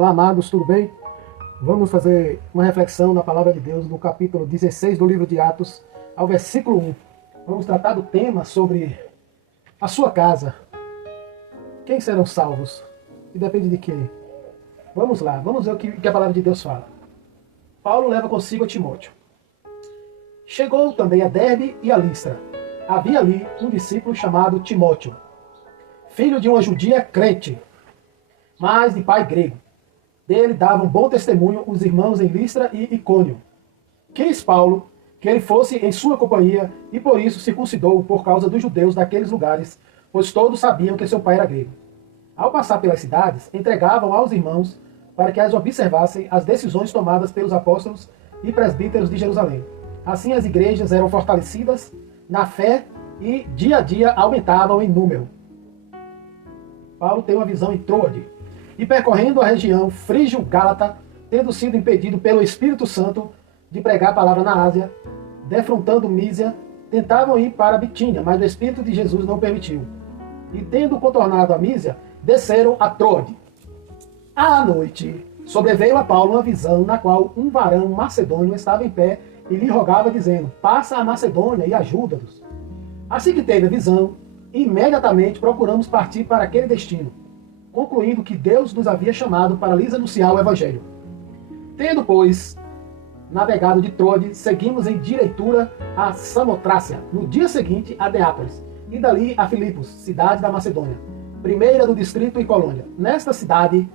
Olá, amados, tudo bem? Vamos fazer uma reflexão na palavra de Deus no capítulo 16 do livro de Atos, ao versículo 1. Vamos tratar do tema sobre a sua casa. Quem serão salvos? E depende de quê? Vamos lá, vamos ver o que a palavra de Deus fala. Paulo leva consigo a Timóteo. Chegou também a Derbe e a Listra. Havia ali um discípulo chamado Timóteo, filho de uma judia crente, mas de pai grego. Dele davam bom testemunho os irmãos em Listra e Icônio. Quis Paulo que ele fosse em sua companhia e por isso circuncidou por causa dos judeus daqueles lugares, pois todos sabiam que seu pai era grego. Ao passar pelas cidades, entregavam aos irmãos para que as observassem as decisões tomadas pelos apóstolos e presbíteros de Jerusalém. Assim as igrejas eram fortalecidas na fé e dia a dia aumentavam em número. Paulo tem uma visão em Troade. E percorrendo a região frígio-gálata, tendo sido impedido pelo Espírito Santo de pregar a palavra na Ásia, defrontando Mísia, tentavam ir para Bitínia, mas o Espírito de Jesus não permitiu. E tendo contornado a Mísia, desceram a Troade. À noite, sobreveio a Paulo uma visão na qual um varão macedônio estava em pé e lhe rogava, dizendo: passa a Macedônia e ajuda-nos. Assim que teve a visão, imediatamente procuramos partir para aquele destino, concluindo que Deus nos havia chamado para lhes anunciar o Evangelho. Tendo, pois, navegado de Troade, seguimos em direitura a Samotrácia, no dia seguinte a Neápolis, e dali a Filipos, cidade da Macedônia, primeira do distrito e colônia. Nesta cidade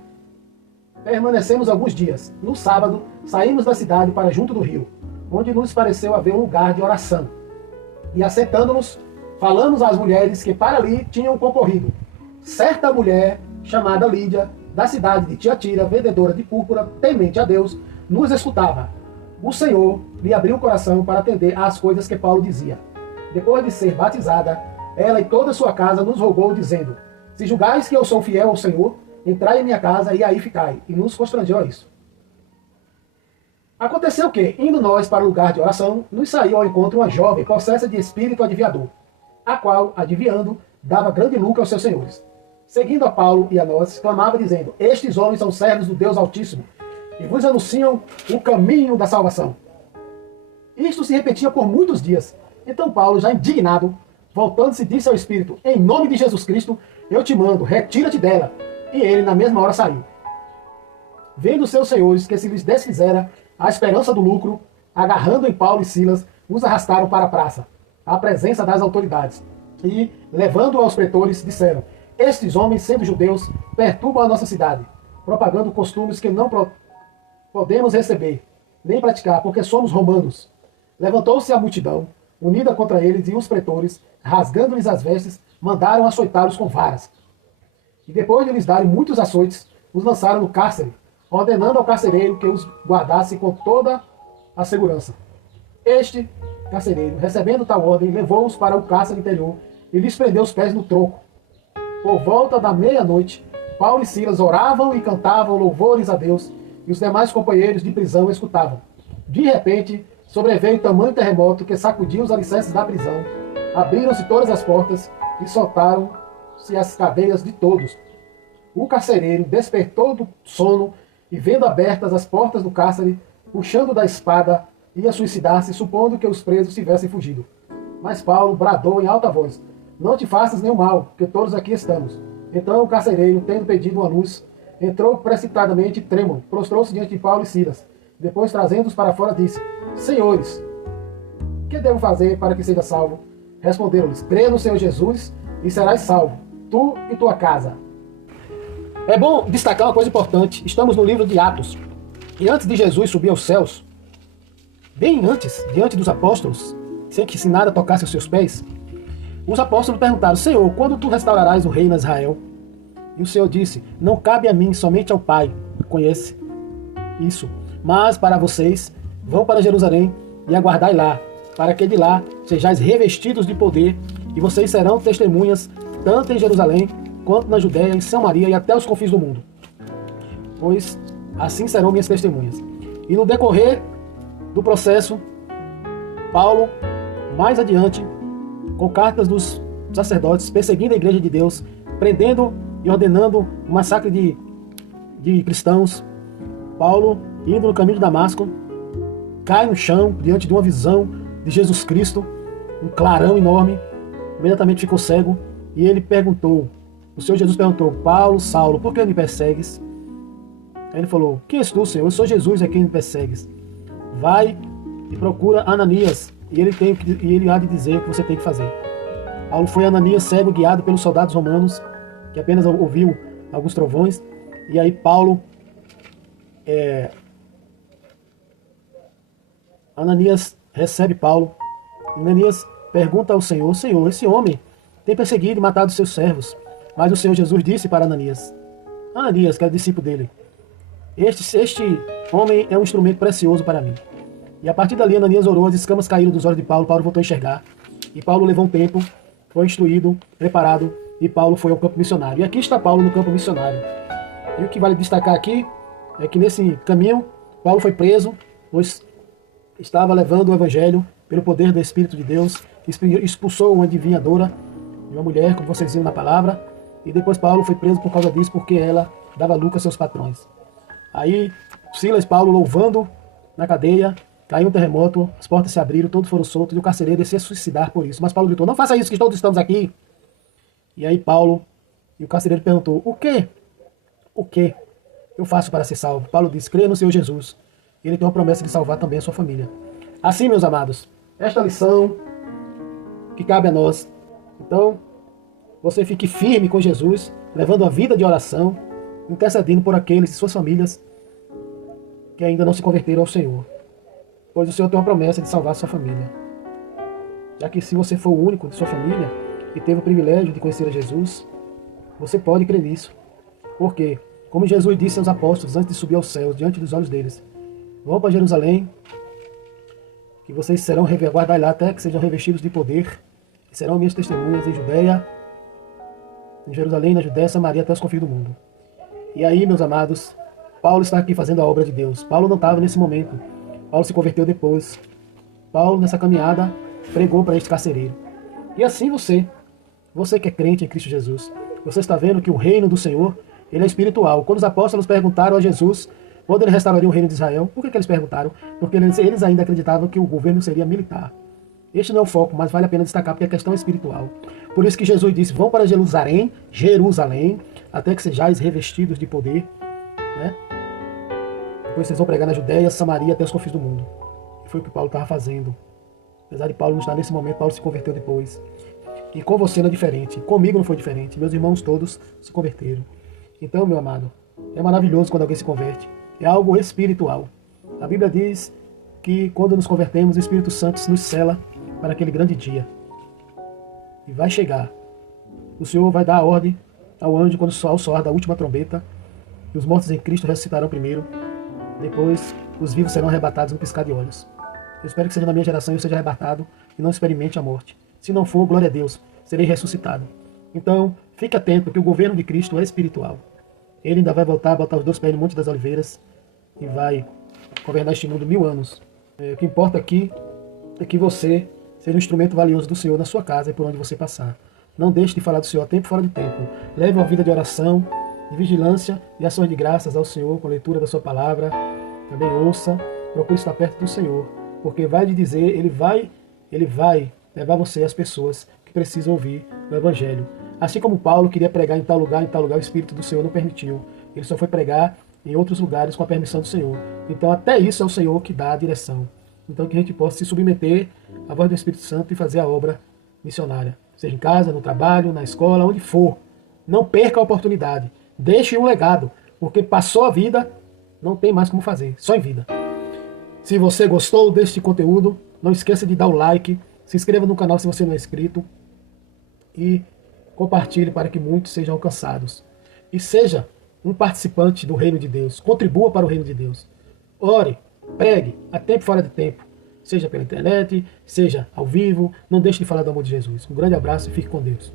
permanecemos alguns dias. No sábado, saímos da cidade para junto do rio, onde nos pareceu haver um lugar de oração. E assentando-nos, falamos às mulheres que para ali tinham concorrido. Certa mulher, chamada Lídia, da cidade de Tiatira, vendedora de púrpura, temente a Deus, nos escutava. O Senhor lhe abriu o coração para atender às coisas que Paulo dizia. Depois de ser batizada, ela e toda a sua casa nos rogou, dizendo: se julgais que eu sou fiel ao Senhor, entrai em minha casa e aí ficai. E nos constrangeu a isso. Aconteceu que, indo nós para o lugar de oração, nos saiu ao encontro uma jovem possessa de espírito adivinhador, a qual, adivinhando, dava grande lucro aos seus senhores. Seguindo a Paulo e a nós, clamava dizendo: estes homens são servos do Deus Altíssimo, e vos anunciam o caminho da salvação. Isto se repetia por muitos dias. Então Paulo, já indignado, voltando-se, disse ao Espírito: em nome de Jesus Cristo, eu te mando, retira-te dela. E ele, na mesma hora, saiu. Vendo seus senhores que se lhes desfizera a esperança do lucro, agarrando em Paulo e Silas, os arrastaram para a praça, à presença das autoridades. E, levando-o aos pretores, disseram: estes homens, sendo judeus, perturbam a nossa cidade, propagando costumes que não podemos receber, nem praticar, porque somos romanos. Levantou-se a multidão, unida contra eles, e os pretores, rasgando-lhes as vestes, mandaram açoitá-los com varas. E depois de lhes darem muitos açoites, os lançaram no cárcere, ordenando ao carcereiro que os guardasse com toda a segurança. Este carcereiro, recebendo tal ordem, levou-os para o cárcere interior e lhes prendeu os pés no tronco. Por volta da meia-noite, Paulo e Silas oravam e cantavam louvores a Deus, e os demais companheiros de prisão escutavam. De repente, sobreveio tamanho terremoto que sacudiu os alicerces da prisão, abriram-se todas as portas e soltaram-se as cadeias de todos. O carcereiro despertou do sono e, vendo abertas as portas do cárcere, puxando da espada, ia suicidar-se, supondo que os presos tivessem fugido. Mas Paulo bradou em alta voz: não te faças nenhum mal, que todos aqui estamos. Então o carcereiro, tendo pedido uma luz, entrou precipitadamente trêmulo, prostrou-se diante de Paulo e Silas. Depois, trazendo-os para fora, disse: senhores, que devo fazer para que seja salvo? Responderam-lhes: crê no Senhor Jesus e serás salvo, tu e tua casa. É bom destacar uma coisa importante. Estamos no livro de Atos. E antes de Jesus subir aos céus, bem antes, diante dos apóstolos, sem que se nada tocasse os seus pés, os apóstolos perguntaram: Senhor, quando tu restaurarás o reino a Israel? E o Senhor disse: não cabe a mim, somente ao Pai conhece isso. Mas para vocês, vão para Jerusalém e aguardai lá, para que de lá sejais revestidos de poder, e vocês serão testemunhas, tanto em Jerusalém, quanto na Judéia, em Samaria e até os confins do mundo. Pois assim serão minhas testemunhas. E no decorrer do processo, Paulo, mais adiante, com cartas dos sacerdotes, perseguindo a igreja de Deus, prendendo e ordenando o massacre de de cristãos. Paulo, indo no caminho de Damasco, cai no chão diante de uma visão de Jesus Cristo, um clarão enorme, imediatamente ficou cego, e ele perguntou, o Senhor Jesus perguntou: Paulo, Saulo, por que me persegues? Aí ele falou: quem és tu, Senhor? Eu sou Jesus, é quem me persegues. Vai e procura Ananias, e ele há de dizer o que você tem que fazer. Paulo foi a Ananias, cego, guiado pelos soldados romanos, que apenas ouviu alguns trovões, e aí Paulo, Ananias recebe Paulo. Ananias pergunta ao Senhor: Senhor, esse homem tem perseguido e matado seus servos. Mas o Senhor Jesus disse para Ananias, que era discípulo dele: este homem é um instrumento precioso para mim. E a partir dali Ananias orou, as escamas caíram dos olhos de Paulo, Paulo voltou a enxergar. E Paulo levou um tempo, foi instruído, preparado, e Paulo foi ao campo missionário. E aqui está Paulo no campo missionário. E o que vale destacar aqui é que nesse caminho, Paulo foi preso, pois estava levando o evangelho pelo poder do Espírito de Deus, expulsou uma adivinhadora, uma mulher, como vocês viram na palavra, e depois Paulo foi preso por causa disso, porque ela dava lucro a seus patrões. Aí Silas e Paulo louvando na cadeia, caiu um terremoto, as portas se abriram, todos foram soltos, e o carcereiro desceu a suicidar por isso. Mas Paulo gritou: não faça isso, que todos estamos aqui. E aí Paulo, e o carcereiro perguntou: o quê? O que eu faço para ser salvo? Paulo disse: creia no Senhor Jesus. Ele tem uma promessa de salvar também a sua família. Assim, meus amados, esta lição que cabe a nós. Então, você fique firme com Jesus, levando a vida de oração, intercedendo por aqueles de suas famílias que ainda não se converteram ao Senhor. Pois o Senhor tem uma promessa de salvar a sua família. Já que se você for o único de sua família e teve o privilégio de conhecer a Jesus, você pode crer nisso. Porque, como Jesus disse aos apóstolos antes de subir aos céus, diante dos olhos deles: vão para Jerusalém, que vocês serão guardados lá até que sejam revestidos de poder, e serão minhas testemunhas em Judeia, em Jerusalém, na Judéia, Samaria, até os confins do mundo. E aí, meus amados, Paulo está aqui fazendo a obra de Deus. Paulo não estava nesse momento. Paulo se converteu depois. Paulo, nessa caminhada, pregou para este carcereiro. E assim você que é crente em Cristo Jesus, você está vendo que o reino do Senhor, ele é espiritual. Quando os apóstolos perguntaram a Jesus quando ele restauraria o reino de Israel, por que eles perguntaram? Porque eles ainda acreditavam que o governo seria militar. Este não é o foco, mas vale a pena destacar porque a questão é espiritual. Por isso que Jesus disse: vão para Jerusalém, até que sejais revestidos de poder, né? Depois vocês vão pregar na Judéia, Samaria, até os confins do mundo. E foi o que Paulo estava fazendo. Apesar de Paulo não estar nesse momento, Paulo se converteu depois. E com você não é diferente, comigo não foi diferente, meus irmãos todos se converteram. Então, meu amado, é maravilhoso quando alguém se converte. É algo espiritual. A Bíblia diz que quando nos convertemos, o Espírito Santo nos sela para aquele grande dia. E vai chegar. O Senhor vai dar a ordem ao anjo quando soar da última trombeta. E os mortos em Cristo ressuscitarão primeiro. Depois, os vivos serão arrebatados no piscar de olhos. Eu espero que seja na minha geração e eu seja arrebatado e não experimente a morte. Se não for, glória a Deus, serei ressuscitado. Então, fique atento, que o governo de Cristo é espiritual. Ele ainda vai voltar a botar os 2 pés no Monte das Oliveiras e vai governar este mundo 1000 anos. O que importa aqui é que você seja um instrumento valioso do Senhor na sua casa e por onde você passar. Não deixe de falar do Senhor a tempo e fora de tempo. Leve uma vida de oração, de vigilância e ações de graças ao Senhor com a leitura da sua palavra. Também ouça, procure estar perto do Senhor, porque vai lhe dizer, Ele vai levar você às pessoas que precisam ouvir o Evangelho. Assim como Paulo queria pregar em tal lugar, o Espírito do Senhor não permitiu. Ele só foi pregar em outros lugares com a permissão do Senhor. Então até isso é o Senhor que dá a direção. Então que a gente possa se submeter à voz do Espírito Santo e fazer a obra missionária. Seja em casa, no trabalho, na escola, onde for. Não perca a oportunidade. Deixe um legado, porque passou a vida, não tem mais como fazer, só em vida. Se você gostou deste conteúdo, não esqueça de dar o like, se inscreva no canal se você não é inscrito e compartilhe para que muitos sejam alcançados. E seja um participante do reino de Deus, contribua para o reino de Deus. Ore, pregue, a tempo e fora de tempo, seja pela internet, seja ao vivo, não deixe de falar do amor de Jesus. Um grande abraço e fique com Deus.